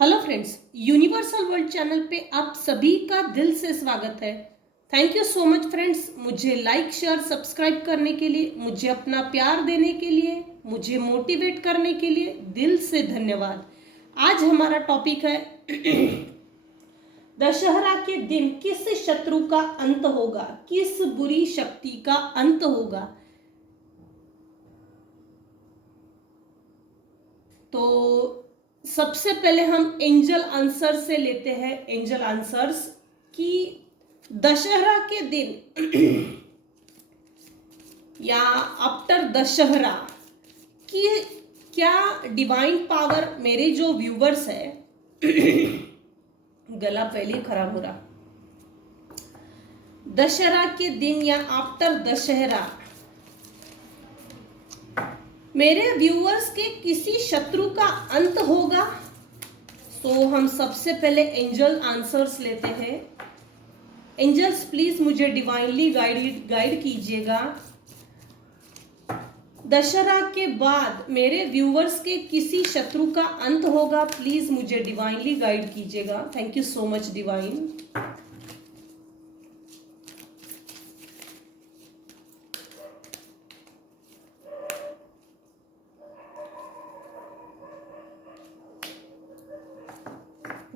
Hello friends, universal world channel पे आप सभी का दिल से स्वागत है। Thank you so much friends, मुझे लाइक शेयर सब्सक्राइब करने के लिए, मुझे अपना प्यार देने के लिए, मुझे मोटिवेट करने के लिए दिल से धन्यवाद। आज हमारा टॉपिक है दशहरा के दिन किस शत्रु का अंत होगा, किस बुरी शक्ति का अंत होगा। तो सबसे पहले हम एंजल आंसर से लेते हैं एंजल आंसर्स कि दशहरा के दिन या आफ्टर दशहरा की क्या डिवाइन पावर मेरे जो व्यूवर्स है गला पहले ही खराब हो रहा। दशहरा के दिन या आफ्टर दशहरा मेरे व्यूअर्स के किसी शत्रु का अंत होगा। तो हम सबसे पहले एंजल आंसर्स लेते हैं। एंजल्स प्लीज मुझे डिवाइनली गाइड कीजिएगा। दशहरा के बाद मेरे व्यूअर्स के किसी शत्रु का अंत होगा, प्लीज मुझे डिवाइनली गाइड कीजिएगा। Thank you so much divine.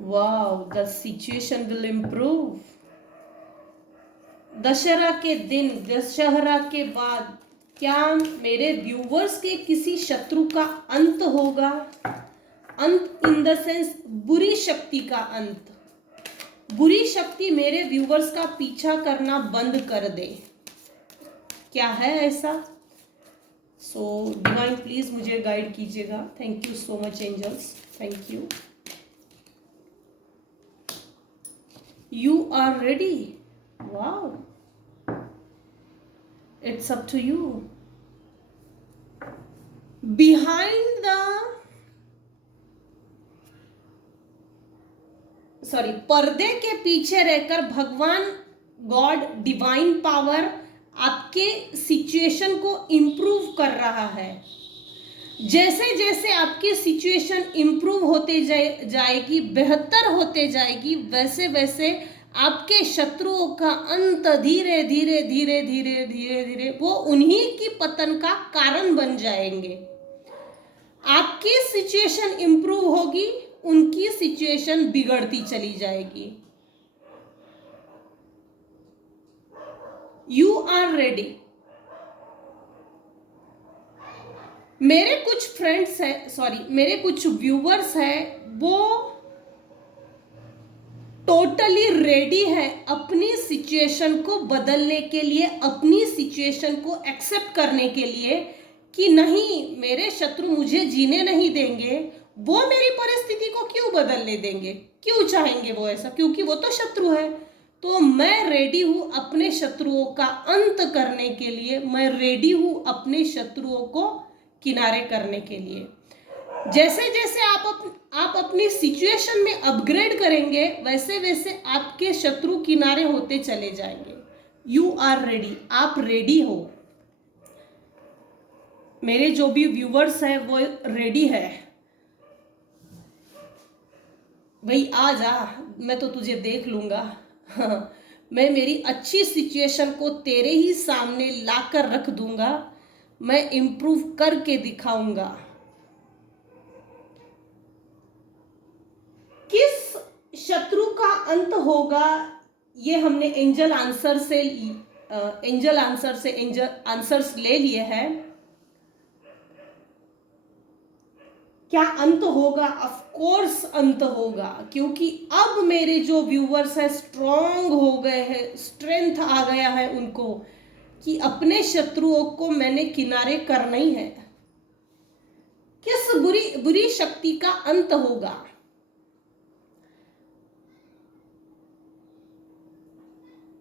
Wow, the situation will improve. Dussehra के दिन, दशहरा के बाद क्या मेरे व्यूवर्स के किसी शत्रु का अंत होगा? अंत इन द सेंस बुरी शक्ति का अंत। बुरी शक्ति मेरे व्यूवर्स का पीछा करना बंद कर दे। क्या है ऐसा? सो डिवाइन प्लीज मुझे गाइड कीजिएगा। Thank you so much angels, thank you. You are ready. Wow. It's up to you. Behind the पर्दे के पीछे रहकर भगवान गॉड डिवाइन पावर आपके सिचुएशन को इंप्रूव कर रहा है। जैसे जैसे आपकी सिचुएशन इंप्रूव होते जाएगी, बेहतर होते जाएगी, वैसे वैसे आपके शत्रुओं का अंत धीरे धीरे धीरे धीरे धीरे धीरे वो उन्हीं की पतन का कारण बन जाएंगे। आपकी सिचुएशन इंप्रूव होगी, उनकी सिचुएशन बिगड़ती चली जाएगी। You are ready. मेरे कुछ फ्रेंड्स हैं, मेरे कुछ व्यूवर्स हैं, वो टोटली रेडी है अपनी सिचुएशन को बदलने के लिए, अपनी सिचुएशन को एक्सेप्ट करने के लिए कि नहीं, मेरे शत्रु मुझे जीने नहीं देंगे, वो मेरी परिस्थिति को क्यों बदलने देंगे, क्यों चाहेंगे वो ऐसा, क्योंकि वो तो शत्रु है। तो मैं रेडी हूं अपने शत्रुओं का अंत करने के लिए, मैं रेडी हूं अपने शत्रुओं को किनारे करने के लिए। जैसे जैसे आप अपनी सिचुएशन में अपग्रेड करेंगे, वैसे वैसे आपके शत्रु किनारे होते चले जाएंगे। यू आर रेडी, आप रेडी हो। मेरे जो भी व्यूवर्स हैं वो रेडी है। भाई आ जा, मैं तो तुझे देख लूंगा। मैं मेरी अच्छी सिचुएशन को तेरे ही सामने लाकर रख दूंगा, मैं इंप्रूव करके दिखाऊंगा। किस शत्रु का अंत होगा, ये हमने एंजल आंसर्स ले लिए हैं। क्या अंत होगा? ऑफ कोर्स अंत होगा, क्योंकि अब मेरे जो व्यूवर्स हैं स्ट्रांग हो गए हैं, स्ट्रेंथ आ गया है उनको कि अपने शत्रुओं को मैंने किनारे करना ही है। किस बुरी शक्ति का अंत होगा?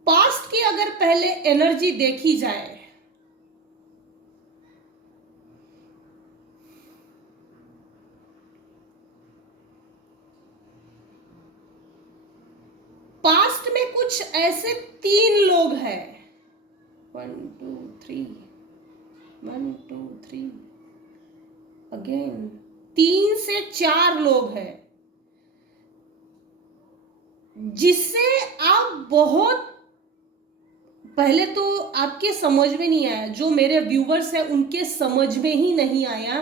पास्ट की अगर पहले एनर्जी देखी जाए, पास्ट में कुछ ऐसे 3 लोग हैं। 1 2 3 1 2 3 अगेन 3 से 4 लोग हैं जिससे आप बहुत, पहले तो आपके समझ में नहीं आया, जो मेरे व्यूवर्स हैं उनके समझ में ही नहीं आया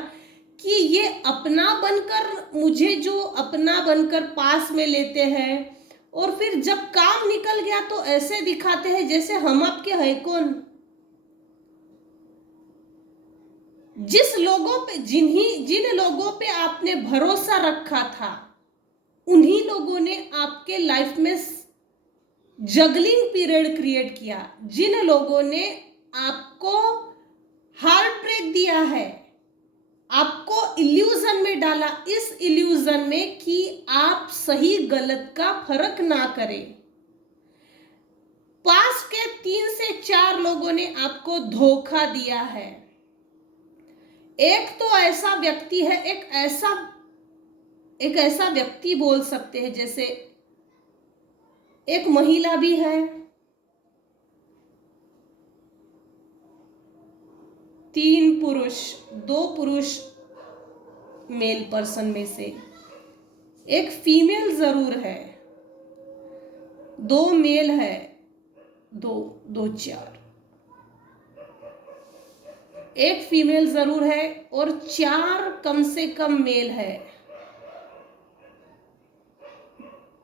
कि ये अपना बनकर, मुझे जो अपना बनकर पास में लेते हैं और फिर जब काम निकल गया तो ऐसे दिखाते हैं जैसे हम आपके हैं कौन। जिन लोगों पे आपने भरोसा रखा था, उन्हीं लोगों ने आपके लाइफ में जगलिंग पीरियड क्रिएट किया। जिन लोगों ने आपको हार्ट ब्रेक दिया है, आपको इल्यूजन में डाला, इस इल्यूजन में कि आप सही गलत का फर्क ना करें। पास के 3 से 4 लोगों ने आपको धोखा दिया है। एक तो ऐसा व्यक्ति है, एक ऐसा व्यक्ति बोल सकते हैं, जैसे एक महिला भी है, 3 पुरुष, 2 पुरुष मेल पर्सन में से, एक फीमेल जरूर है, 2 मेल है, 2 4, एक फीमेल जरूर है और 4 कम से कम मेल है।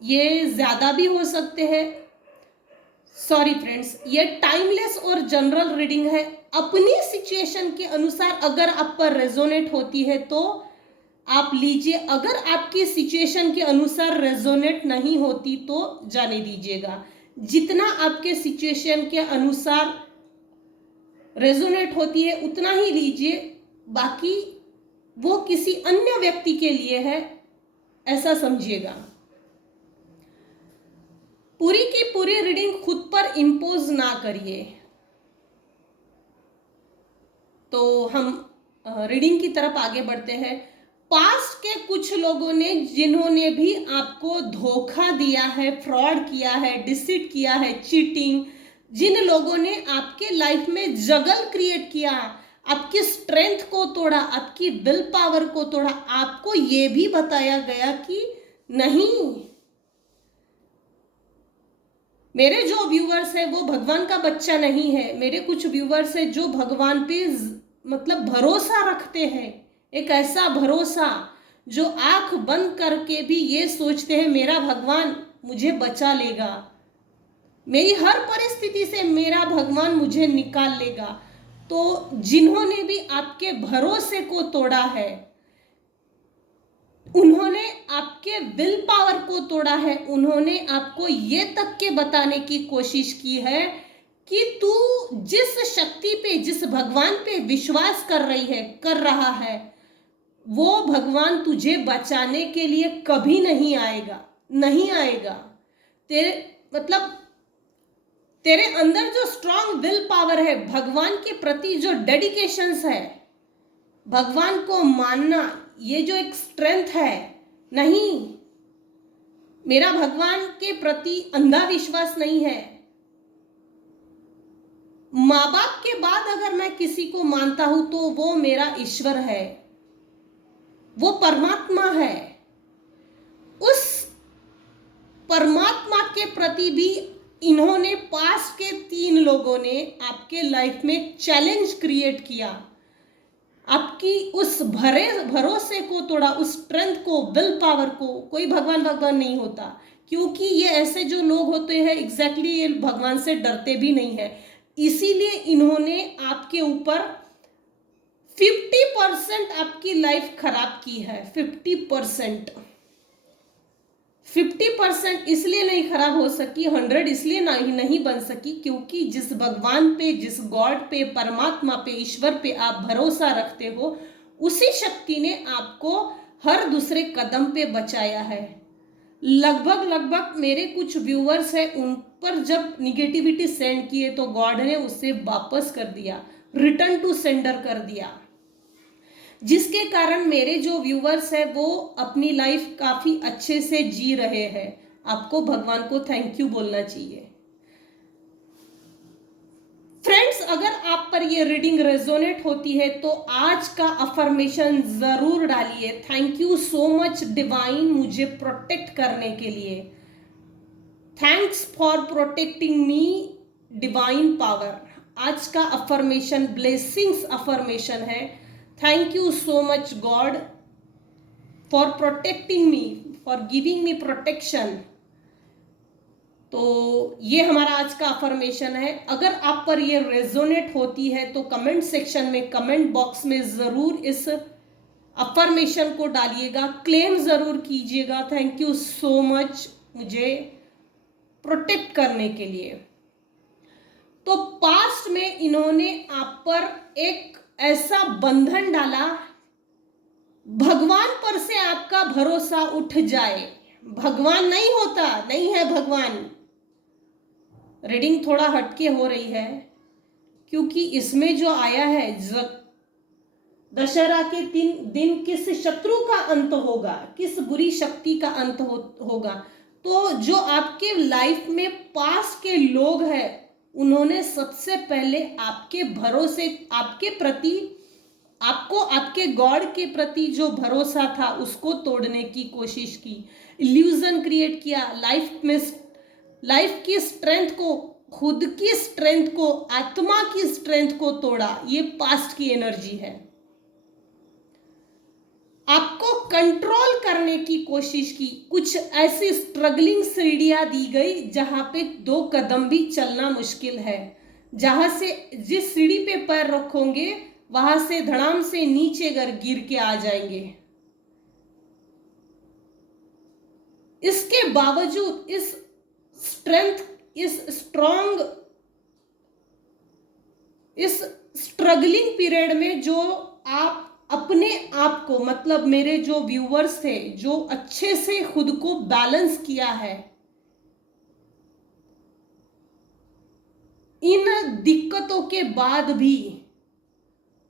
ये ज्यादा भी हो सकते हैं, सॉरी फ्रेंड्स, ये टाइमलेस और जनरल रीडिंग है। अपनी सिचुएशन के अनुसार अगर आप पर रेजोनेट होती है तो आप लीजिए, अगर आपकी सिचुएशन के अनुसार रेजोनेट नहीं होती तो जाने दीजिएगा। जितना आपके सिचुएशन के अनुसार रेजोनेट होती है उतना ही लीजिए, बाकी वो किसी अन्य व्यक्ति के लिए है, ऐसा समझिएगा। पूरी की पूरी रीडिंग खुद पर इंपोज ना करिए। तो हम रीडिंग की तरफ आगे बढ़ते हैं। पास्ट के कुछ लोगों ने, जिन्होंने भी आपको धोखा दिया है, फ्रॉड किया है, डिसीट किया है, चीटिंग, जिन लोगों ने आपके लाइफ में जगल क्रिएट किया, आपकी स्ट्रेंथ को तोड़ा, आपकी विल पावर को तोड़ा, आपको ये भी बताया गया कि नहीं, मेरे जो व्यूवर्स है वो भगवान का बच्चा नहीं है। मेरे कुछ व्यूवर्स है जो भगवान पे मतलब भरोसा रखते हैं, एक ऐसा भरोसा जो आंख बंद करके भी ये सोचते हैं मेरा भगवान मुझे बचा लेगा, मेरी हर परिस्थिति से मेरा भगवान मुझे निकाल लेगा। तो जिन्होंने भी आपके भरोसे को तोड़ा है, उन्होंने आपके विल पावर को तोड़ा है, उन्होंने आपको ये तक के बताने की कोशिश की है कि तू जिस शक्ति पे, जिस भगवान पे विश्वास कर रहा है, वो भगवान तुझे बचाने के लिए कभी नहीं आएगा, नहीं आएगा। तेरे अंदर जो स्ट्रांग विल पावर है, भगवान के प्रति जो डेडिकेशंस है, भगवान को मानना, ये जो एक स्ट्रेंथ है, नहीं, मेरा भगवान के प्रति अंधा विश्वास नहीं है। माँ बाप के बाद अगर मैं किसी को मानता हूं तो वो मेरा ईश्वर है, वो परमात्मा है। उस परमात्मा के प्रति भी इन्होंने, पास के 3 लोगों ने आपके लाइफ में चैलेंज क्रिएट किया, आपकी उस भरोसे को तोड़ा, उस स्ट्रेंथ को, विल पावर को। कोई भगवान नहीं होता, क्योंकि ये ऐसे जो लोग होते हैं एग्जैक्टली ये भगवान से डरते भी नहीं है। इसीलिए इन्होंने आपके ऊपर 50% आपकी लाइफ खराब की है। 50% इसलिए नहीं खराब हो सकी, 100 इसलिए नहीं बन सकी, क्योंकि जिस भगवान पे, जिस गॉड पे, परमात्मा पे, ईश्वर पे आप भरोसा रखते हो, उसी शक्ति ने आपको हर दूसरे कदम पे बचाया है। लगभग मेरे कुछ व्यूअर्स हैं, उन पर जब निगेटिविटी सेंड किए तो गॉड ने उसे वापस कर दिया, रिटर्न टू सेंडर कर दिया, जिसके कारण मेरे जो व्यूवर्स हैं वो अपनी लाइफ काफी अच्छे से जी रहे हैं। आपको भगवान को थैंक यू बोलना चाहिए। फ्रेंड्स, अगर आप पर ये रीडिंग रेजोनेट होती है तो आज का अफर्मेशन जरूर डालिए, thank you so much divine मुझे प्रोटेक्ट करने के लिए। Thanks for protecting me divine power. आज का अफर्मेशन ब्लेसिंग्स अफर्मेशन है। Thank you so much God for protecting me, for giving me protection. तो ये हमारा आज का अफर्मेशन है। अगर आप पर ये रेजोनेट होती है तो कमेंट सेक्शन में, कमेंट बॉक्स में ज़रूर इस अफर्मेशन को डालिएगा, क्लेम ज़रूर कीजिएगा। थैंक यू सो मच मुझे प्रोटेक्ट करने के लिए। तो पास्ट में इन्होंने आप पर एक ऐसा बंधन डाला, भगवान पर से आपका भरोसा उठ जाए। भगवान नहीं होता, नहीं है भगवान। रीडिंग थोड़ा हटके हो रही है क्योंकि इसमें जो आया है दशहरा के 3 दिन किस शत्रु का अंत होगा, किस बुरी शक्ति का अंत होगा। तो जो आपके लाइफ में पास के लोग हैं, उन्होंने सबसे पहले आपके भरोसे, आपके प्रति, आपको आपके गॉड के प्रति जो भरोसा था उसको तोड़ने की कोशिश की, इल्यूजन क्रिएट किया, लाइफ की स्ट्रेंथ को, खुद की स्ट्रेंथ को, आत्मा की स्ट्रेंथ को तोड़ा। ये पास्ट की एनर्जी है। आपको कंट्रोल करने की कोशिश की, कुछ ऐसी स्ट्रगलिंग सीढ़ियां दी गई जहां पे 2 कदम भी चलना मुश्किल है। जहां से जिस सीढ़ी पे पैर रखोगे वहां से धड़ाम से नीचे गिर के आ जाएंगे। इसके बावजूद इस स्ट्रेंथ, इस स्ट्रगलिंग पीरियड में जो आप अपने आप को, मतलब मेरे जो व्यूअर्स थे, जो अच्छे से खुद को बैलेंस किया है, इन दिक्कतों के बाद भी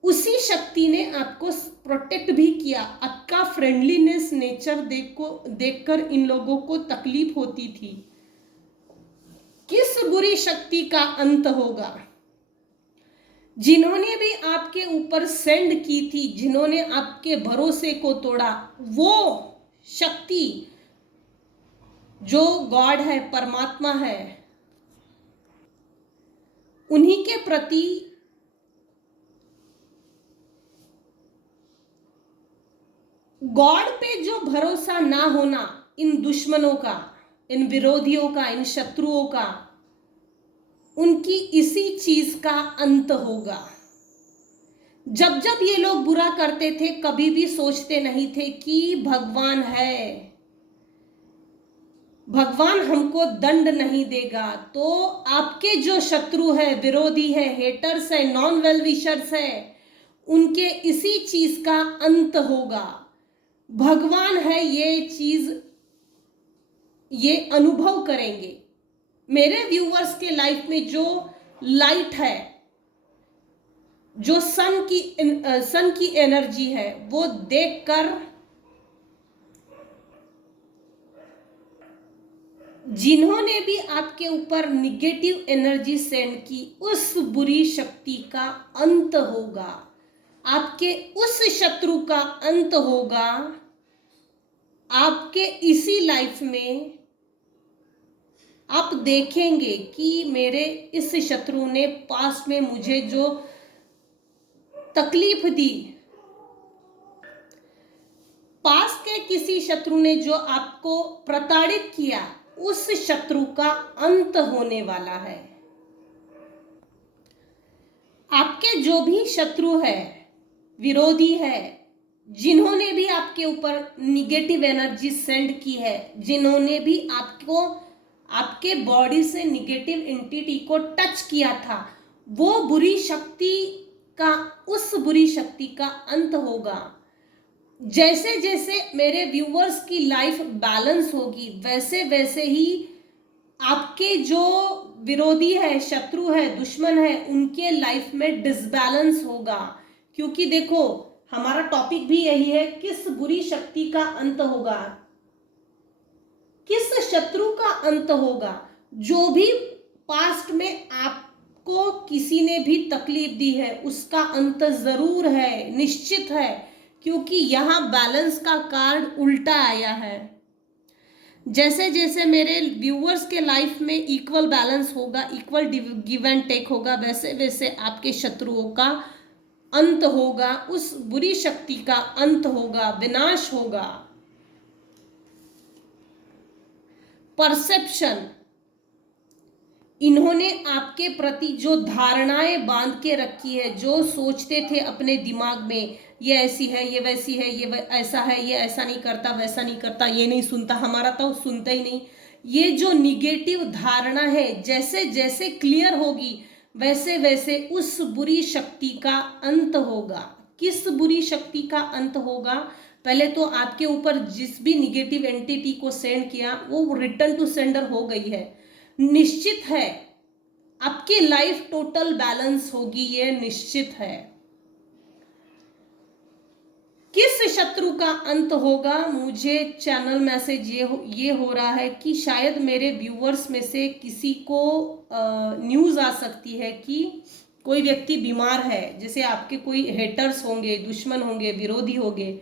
उसी शक्ति ने आपको प्रोटेक्ट भी किया। आपका फ्रेंडलीनेस नेचर देखकर इन लोगों को तकलीफ होती थी। किस बुरी शक्ति का अंत होगा? जिन्होंने भी आपके ऊपर सेंड की थी, जिन्होंने आपके भरोसे को तोड़ा, वो शक्ति जो गॉड है, परमात्मा है, उन्हीं के प्रति गॉड पे जो भरोसा ना होना, इन दुश्मनों का, इन विरोधियों का, इन शत्रुओं का, उनकी इसी चीज का अंत होगा। जब जब ये लोग बुरा करते थे, कभी भी सोचते नहीं थे कि भगवान है, भगवान हमको दंड नहीं देगा। तो आपके जो शत्रु है, विरोधी है, हेटर्स है, नॉन वेल विशर्स है, उनके इसी चीज का अंत होगा। भगवान है ये चीज, ये अनुभव करेंगे। मेरे व्यूअर्स के लाइफ में जो लाइट है, जो सन की एनर्जी है, वो देखकर जिन्होंने भी आपके ऊपर निगेटिव एनर्जी सेंड की, उस बुरी शक्ति का अंत होगा। आपके उस शत्रु का अंत होगा। आपके इसी लाइफ में आप देखेंगे कि मेरे इस शत्रु ने पास्ट में मुझे जो तकलीफ दी, पास्ट के किसी शत्रु ने जो आपको प्रताड़ित किया, उस शत्रु का अंत होने वाला है। आपके जो भी शत्रु है, विरोधी है, जिन्होंने भी आपके ऊपर निगेटिव एनर्जी सेंड की है, जिन्होंने भी आपको, आपके बॉडी से निगेटिव एंटिटी को टच किया था, वो बुरी शक्ति का, उस बुरी शक्ति का अंत होगा। जैसे जैसे मेरे व्यूअर्स की लाइफ बैलेंस होगी, वैसे वैसे ही आपके जो विरोधी है, शत्रु है, दुश्मन है, उनके लाइफ में डिसबैलेंस होगा। क्योंकि देखो, हमारा टॉपिक भी यही है, किस बुरी शक्ति का अंत होगा, किस शत्रु का अंत होगा। जो भी पास्ट में आपको किसी ने भी तकलीफ दी है, उसका अंत जरूर है, निश्चित है। क्योंकि यहाँ बैलेंस का कार्ड उल्टा आया है। जैसे जैसे मेरे व्यूअर्स के लाइफ में इक्वल बैलेंस होगा, इक्वल गिव एंड टेक होगा, वैसे वैसे आपके शत्रुओं का अंत होगा, उस बुरी शक्ति का अंत होगा, विनाश होगा। परसेप्शन, इन्होंने आपके प्रति जो धारणाएं बांध के रखी है, जो सोचते थे अपने दिमाग में, ये ऐसी है, ये वैसी है, ये ऐसा है, ये ऐसा नहीं करता, वैसा नहीं करता, ये नहीं सुनता हमारा, तो सुनता ही नहीं, ये जो निगेटिव धारणा है जैसे जैसे क्लियर होगी वैसे वैसे उस बुरी शक्ति का अंत होगा। किस बुरी शक्ति का अंत होगा? पहले तो आपके ऊपर जिस भी निगेटिव एंटिटी को सेंड किया वो रिटर्न टू सेंडर हो गई है, निश्चित है। आपकी लाइफ टोटल बैलेंस होगी, ये निश्चित है। किस शत्रु का अंत होगा? मुझे चैनल मैसेज ये हो रहा है कि शायद मेरे व्यूअर्स में से किसी को न्यूज़ आ सकती है कि कोई व्यक्ति बीमार है। जैसे आपके कोई हेटर्स होंगे, दुश्मन होंगे, विरोधी होंगे,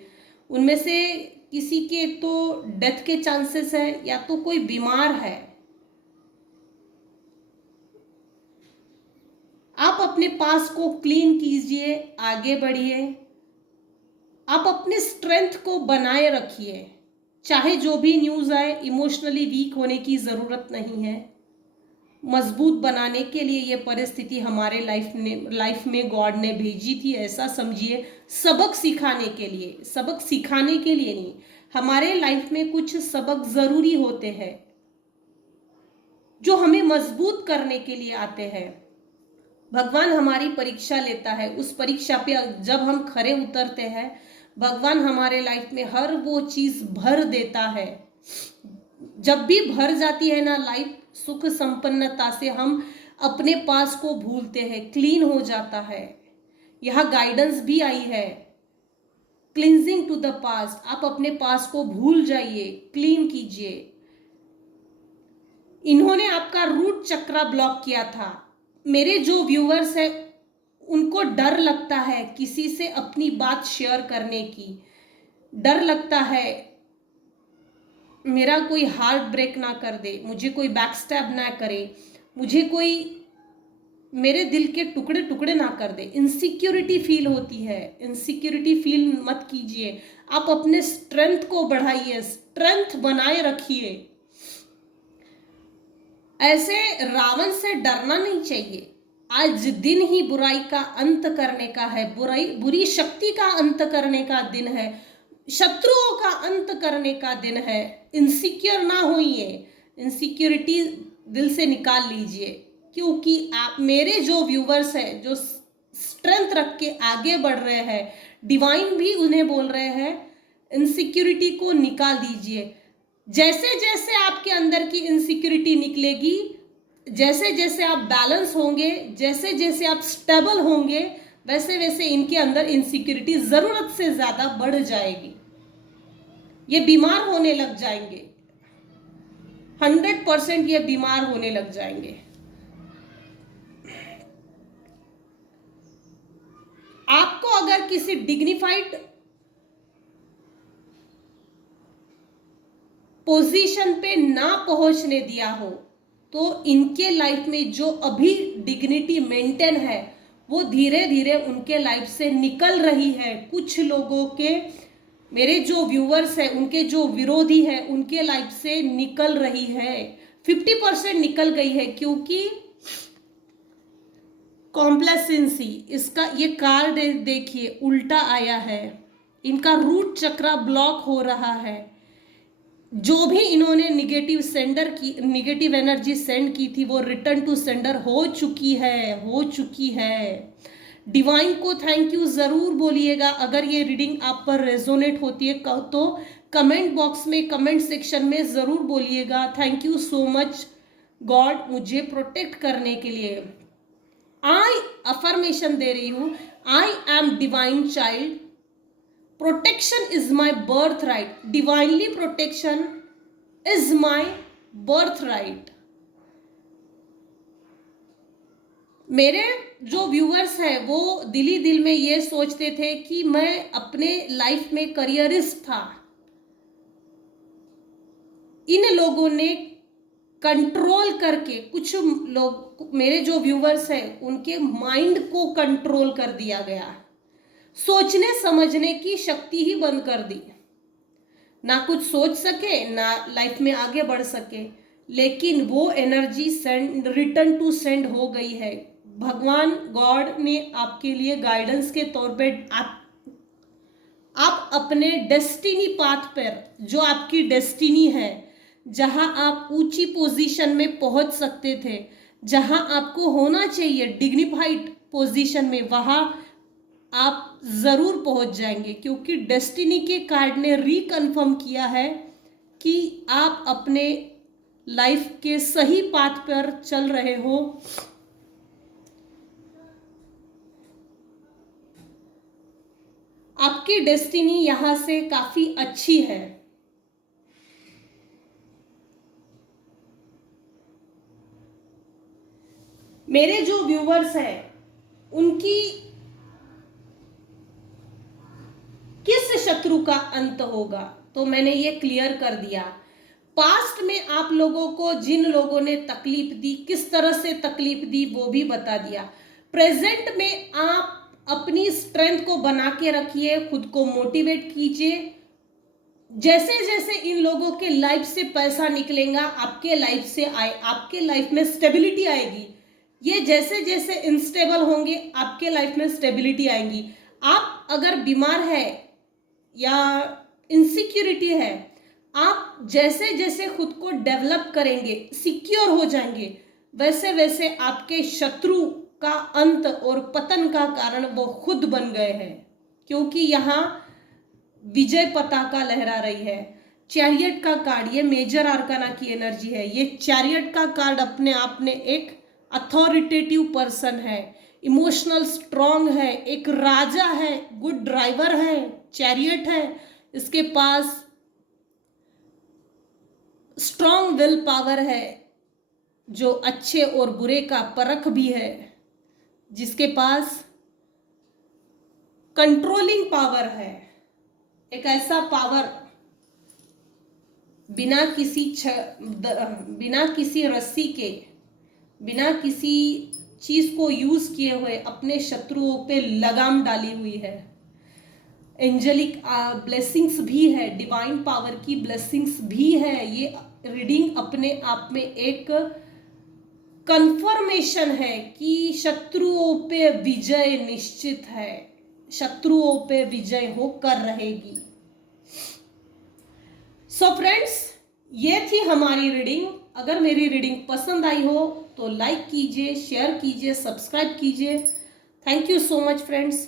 उनमें से किसी के तो डेथ के चांसेस है या तो कोई बीमार है। आप अपने पास को क्लीन कीजिए, आगे बढ़िए, आप अपने स्ट्रेंथ को बनाए रखिए। चाहे जो भी न्यूज़ आए, इमोशनली वीक होने की ज़रूरत नहीं है। मजबूत बनाने के लिए ये परिस्थिति हमारे लाइफ में गॉड ने भेजी थी, ऐसा समझिए। सबक सिखाने के लिए, सबक सिखाने के लिए नहीं, हमारे लाइफ में कुछ सबक ज़रूरी होते हैं जो हमें मजबूत करने के लिए आते हैं। भगवान हमारी परीक्षा लेता है, उस परीक्षा पे जब हम खरे उतरते हैं, भगवान हमारे लाइफ में हर वो चीज भर देता है। जब भी भर जाती है ना लाइफ सुख संपन्नता से, हम अपने पास को भूलते हैं, क्लीन हो जाता है। यहाँ गाइडेंस भी आई है, क्लींजिंग टू द पास्ट। आप अपने पास को भूल जाइए, क्लीन कीजिए। इन्होंने आपका रूट चक्रा ब्लॉक किया था। मेरे जो व्यूअर्स हैं उनको डर लगता है किसी से अपनी बात शेयर करने की, डर लगता है मेरा कोई हार्ट ब्रेक ना कर दे, मुझे कोई बैकस्टैब ना करे, मुझे कोई मेरे दिल के टुकड़े टुकड़े ना कर दे। इनसिक्योरिटी फील होती है, इनसिक्योरिटी फील मत कीजिए। आप अपने स्ट्रेंथ को बढ़ाइए, स्ट्रेंथ बनाए रखिए। ऐसे रावण से डरना नहीं चाहिए। आज दिन ही बुराई का अंत करने का है, बुरी शक्ति का अंत करने का दिन है, शत्रुओं का अंत करने का दिन है। इनसिक्योर ना होइए, इनसिक्योरिटी दिल से निकाल लीजिए, क्योंकि आप मेरे जो व्यूवर्स हैं, जो स्ट्रेंथ रख के आगे बढ़ रहे हैं, डिवाइन भी उन्हें बोल रहे हैं इनसिक्योरिटी को निकाल दीजिए। जैसे जैसे आपके अंदर की इनसिक्योरिटी निकलेगी, जैसे जैसे आप बैलेंस होंगे, जैसे जैसे आप स्टेबल होंगे, वैसे वैसे इनके अंदर इनसिक्योरिटी ज़रूरत से ज़्यादा बढ़ जाएगी। ये बीमार होने लग जाएंगे, 100% ये बीमार होने लग जाएंगे। आपको अगर किसी डिग्निफाइड पोजीशन पे ना पहुंचने दिया हो, तो इनके लाइफ में जो अभी डिग्निटी मेंटेन है वो धीरे धीरे उनके लाइफ से निकल रही है। कुछ लोगों के, मेरे जो व्यूअर्स हैं उनके जो विरोधी हैं, उनके लाइफ से निकल रही है, 50% निकल गई है। क्योंकि कॉम्प्लेसेंसी, इसका ये कार्ड देखिए उल्टा आया है, इनका रूट चक्रा ब्लॉक हो रहा है। जो भी इन्होंने निगेटिव एनर्जी सेंड की थी वो रिटर्न टू सेंडर हो चुकी है। डिवाइन को थैंक यू ज़रूर बोलिएगा। अगर ये रीडिंग आप पर रेजोनेट होती है तो कमेंट बॉक्स में, कमेंट सेक्शन में ज़रूर बोलिएगा, thank you so much God मुझे प्रोटेक्ट करने के लिए। आई अफर्मेशन दे रही हूँ, I am divine child, protection is my birthright, divinely protection is my birthright। मेरे जो व्यूअर्स हैं वो दिली दिल में ये सोचते थे कि मैं अपने लाइफ में करियरिस्ट था, इन लोगों ने कंट्रोल करके, कुछ लोग, मेरे जो व्यूवर्स हैं, उनके माइंड को कंट्रोल कर दिया गया, सोचने समझने की शक्ति ही बंद कर दी, ना कुछ सोच सके, ना लाइफ में आगे बढ़ सके। लेकिन वो energy send, return to send हो गई है। भगवान गॉड ने आपके लिए गाइडेंस के तौर पे आप अपने डेस्टिनी पाथ पर, जो आपकी डेस्टिनी है, जहां आप ऊंची पोजीशन में पहुंच सकते थे, जहां आपको होना चाहिए डिग्निफाइड पोजीशन में, वहां आप जरूर पहुंच जाएंगे, क्योंकि डेस्टिनी के कार्ड ने रिकन्फर्म किया है कि आप अपने लाइफ के सही पाथ पर चल रहे हो। आपकी डेस्टिनी यहां से काफी अच्छी है। मेरे जो व्यूवर्स हैं, उनकी किस शत्रु का अंत होगा, तो मैंने ये क्लियर कर दिया। पास्ट में आप लोगों को जिन लोगों ने तकलीफ दी, किस तरह से तकलीफ दी, वो भी बता दिया। प्रेजेंट में आप अपनी स्ट्रेंथ को बना के रखिए, खुद को मोटिवेट कीजिए। जैसे जैसे इन लोगों के लाइफ से पैसा निकलेगा, आपके लाइफ से आपके लाइफ में स्टेबिलिटी आएगी। ये जैसे जैसे इनस्टेबल होंगे, आपके लाइफ में स्टेबिलिटी आएगी। आप अगर बीमार है या इनसिक्योरिटी है, आप जैसे जैसे खुद को डेवलप करेंगे, सिक्योर हो जाएंगे, वैसे वैसे आपके शत्रु का अंत और पतन का कारण वो खुद बन गए हैं, क्योंकि यहाँ विजय पताका लहरा रही है। चैरियट का कार्ड, ये मेजर आर्काना की एनर्जी है। ये चैरियट का कार्ड अपने आप में एक अथॉरिटेटिव पर्सन है, इमोशनल स्ट्रॉन्ग है, एक राजा है, गुड ड्राइवर है, चैरियट है, इसके पास स्ट्रॉन्ग विल पावर है, जो अच्छे और बुरे का परख भी है, जिसके पास कंट्रोलिंग पावर है, एक ऐसा पावर बिना किसी रस्सी के, बिना किसी चीज को यूज किए हुए अपने शत्रुओं पे लगाम डाली हुई है। एंजेलिक ब्लेसिंग्स भी है, डिवाइन पावर की ब्लेसिंग्स भी है। ये रीडिंग अपने आप में एक कंफर्मेशन है कि शत्रुओं पे विजय निश्चित है, शत्रुओं पे विजय होकर रहेगी। सो फ्रेंड्स, ये थी हमारी रीडिंग। अगर मेरी रीडिंग पसंद आई हो तो लाइक कीजिए, शेयर कीजिए, सब्सक्राइब कीजिए। Thank you so much friends.